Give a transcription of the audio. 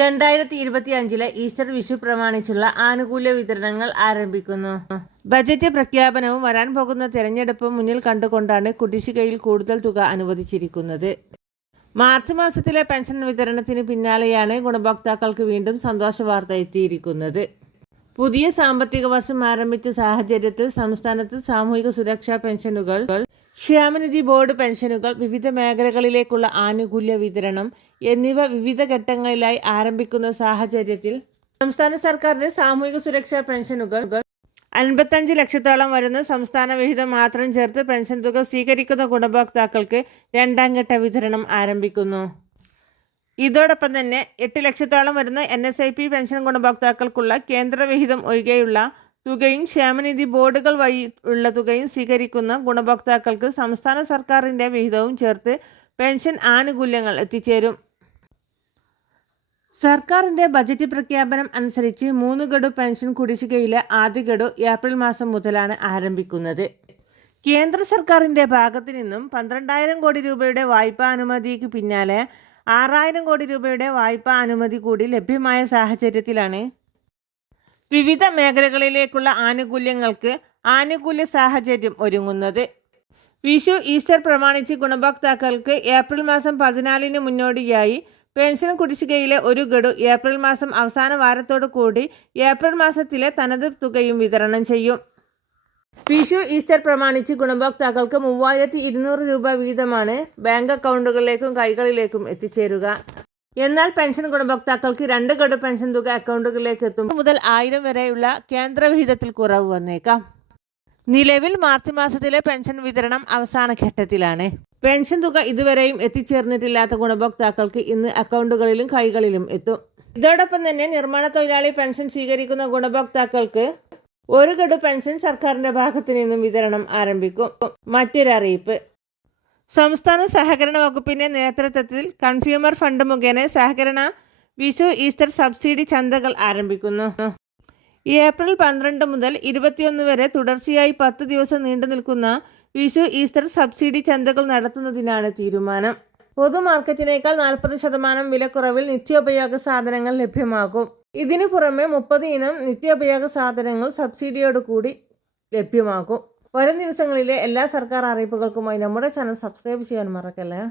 2025 Easter Vishu പ്രമാണിച്ചുള്ള ആനുകൂല്യ വിതരണങ്ങൾ ആരംഭിക്കുന്നു. Budget പ്രഖ്യാപനവും വരാൻ പോകുന്ന തെരഞ്ഞെടുപ്പും മുന്നിൽ കണ്ടുകൊണ്ടാണ് കുടിശ്ശികയിൽ കൂടുതൽ തുക അനുവദിച്ചിരിക്കുന്നത്. മാർച്ച് മാസത്തിലെ പെൻഷൻ വിതരണത്തിന് പിന്നാലെയാണ് ഗുണഭോക്താക്കൾക്ക് വീണ്ടും സന്തോഷ വാർത്ത എത്തിയിരിക്കുന്നത്. പുതിയ സാമ്പത്തിക വർഷം ആരംഭിച്ച സാഹചര്യത്തിൽ സംസ്ഥാനത്ത് സാമൂഹിക സുരക്ഷാ പെൻഷനുകൾ, ക്ഷേമനിധി ബോർഡ് പെൻഷനുകൾ, വിവിധ മേഖലകളിലേക്കുള്ള ആനുകൂല്യ വിതരണം എന്നിവ വിവിധ ഘട്ടങ്ങളിലായി ആരംഭിക്കുന്ന സാഹചര്യത്തിൽ സംസ്ഥാന സർക്കാരിന്റെ സാമൂഹിക സുരക്ഷാ പെൻഷനുകൾ 55 ലക്ഷത്തോളം വരുന്ന സംസ്ഥാന വിഹിതം മാത്രം ചേർത്ത് പെൻഷൻ തുക സ്വീകരിക്കുന്ന ഗുണഭോക്താക്കൾക്ക് രണ്ടാം ഘട്ട വിതരണം ആരംഭിക്കുന്നു. ഇതോടൊപ്പം തന്നെ 8 ലക്ഷത്തോളം വരുന്ന NSIP പെൻഷൻ ഗുണഭോക്താക്കൾക്കുള്ള കേന്ദ്ര വിഹിതം ഒഴികെയുള്ള തുകയും ക്ഷേമനിധി ബോർഡുകൾ വഴി ഉള്ള തുകയും സ്വീകരിക്കുന്ന ഗുണഭോക്താക്കൾക്ക് സംസ്ഥാന സർക്കാരിൻ്റെ വിഹിതവും ചേർത്ത് പെൻഷൻ ആനുകൂല്യങ്ങൾ എത്തിച്ചേരും. സർക്കാരിൻ്റെ ബജറ്റ് പ്രഖ്യാപനം അനുസരിച്ച് 3 ഗഡു പെൻഷൻ കുടിശ്ശികയിലെ ആദ്യ ഗഡു ഏപ്രിൽ മാസം മുതലാണ് ആരംഭിക്കുന്നത്. കേന്ദ്ര സർക്കാരിൻ്റെ ഭാഗത്തു നിന്നും 12,000 കോടി രൂപയുടെ വായ്പാ അനുമതിക്ക് പിന്നാലെ 6,000 കോടി രൂപയുടെ വായ്പാ അനുമതി കൂടി ലഭ്യമായ സാഹചര്യത്തിലാണ് വിവിധ മേഖലകളിലേക്കുള്ള ആനുകൂല്യങ്ങൾക്ക് ആനുകൂല്യ സാഹചര്യം ഒരുങ്ങുന്നത്. വിഷു, ഈസ്റ്റർ പ്രമാണിച്ച് ഗുണഭോക്താക്കൾക്ക് ഏപ്രിൽ മാസം 14-ന് മുന്നോടിയായി പെൻഷൻ കുടിശ്ശികയിലെ ഒരു ഗഡു ഏപ്രിൽ മാസം അവസാന വാരത്തോടു കൂടി ഏപ്രിൽ മാസത്തിലെ തനത് തുകയും വിതരണം ചെയ്യും. വിഷു, ഈസ്റ്റർ പ്രമാണിച്ച് ഗുണഭോക്താക്കൾക്ക് 3,200 രൂപ വീതമാണ് ബാങ്ക് അക്കൗണ്ടുകളിലേക്കും കൈകളിലേക്കും എത്തിച്ചേരുക. എന്നാൽ പെൻഷൻ ഗുണഭോക്താക്കൾക്ക് 2 ഗഡു പെൻഷൻ തുക അക്കൗണ്ടുകളിലേക്ക് എത്തും മുതൽ 1,000 വരെയുള്ള കേന്ദ്ര വിഹിതത്തിൽ കുറവ് വന്നേക്കാം. നിലവിൽ മാർച്ച് മാസത്തിലെ പെൻഷൻ വിതരണം അവസാന ഘട്ടത്തിലാണ്. പെൻഷൻ തുക ഇതുവരെയും എത്തിച്ചേർന്നിട്ടില്ലാത്ത ഗുണഭോക്താക്കൾക്ക് ഇന്ന് അക്കൗണ്ടുകളിലും കൈകളിലും എത്തും. ഇതോടൊപ്പം തന്നെ നിർമ്മാണ തൊഴിലാളി പെൻഷൻ സ്വീകരിക്കുന്ന ഗുണഭോക്താക്കൾക്ക് 1 ഗഡു പെൻഷൻ സർക്കാരിന്റെ ഭാഗത്തു നിന്നും വിതരണം ആരംഭിക്കും. മറ്റൊരു അറിയിപ്പ്: സംസ്ഥാന സഹകരണ വകുപ്പിന്റെ നേതൃത്വത്തിൽ കൺസ്യൂമർ ഫണ്ട് മുഖേന സഹകരണ വിഷു, ഈസ്റ്റർ സബ്സിഡി ചന്തകൾ ആരംഭിക്കുന്നു. ഏപ്രിൽ 12 മുതൽ 21 വരെ തുടർച്ചയായി 10 ദിവസം നീണ്ടു നിൽക്കുന്ന വിഷു, ഈസ്റ്റർ സബ്സിഡി ചന്തകൾ നടത്തുന്നതിനാണ് തീരുമാനം. പൊതുമാർക്കറ്റിനേക്കാൾ 40% വിലക്കുറവിൽ നിത്യോപയോഗ സാധനങ്ങൾ ലഭ്യമാകും. ഇതിനു പുറമെ 30 ഇനം നിത്യോപയോഗ സാധനങ്ങൾ സബ്സിഡിയോടുകൂടി ലഭ്യമാകും. വരും ദിവസങ്ങളിലെ എല്ലാ സർക്കാർ അറിയിപ്പുകൾക്കുമായി നമ്മുടെ ചാനൽ സബ്സ്ക്രൈബ് ചെയ്യാൻ മറക്കല്ലേ.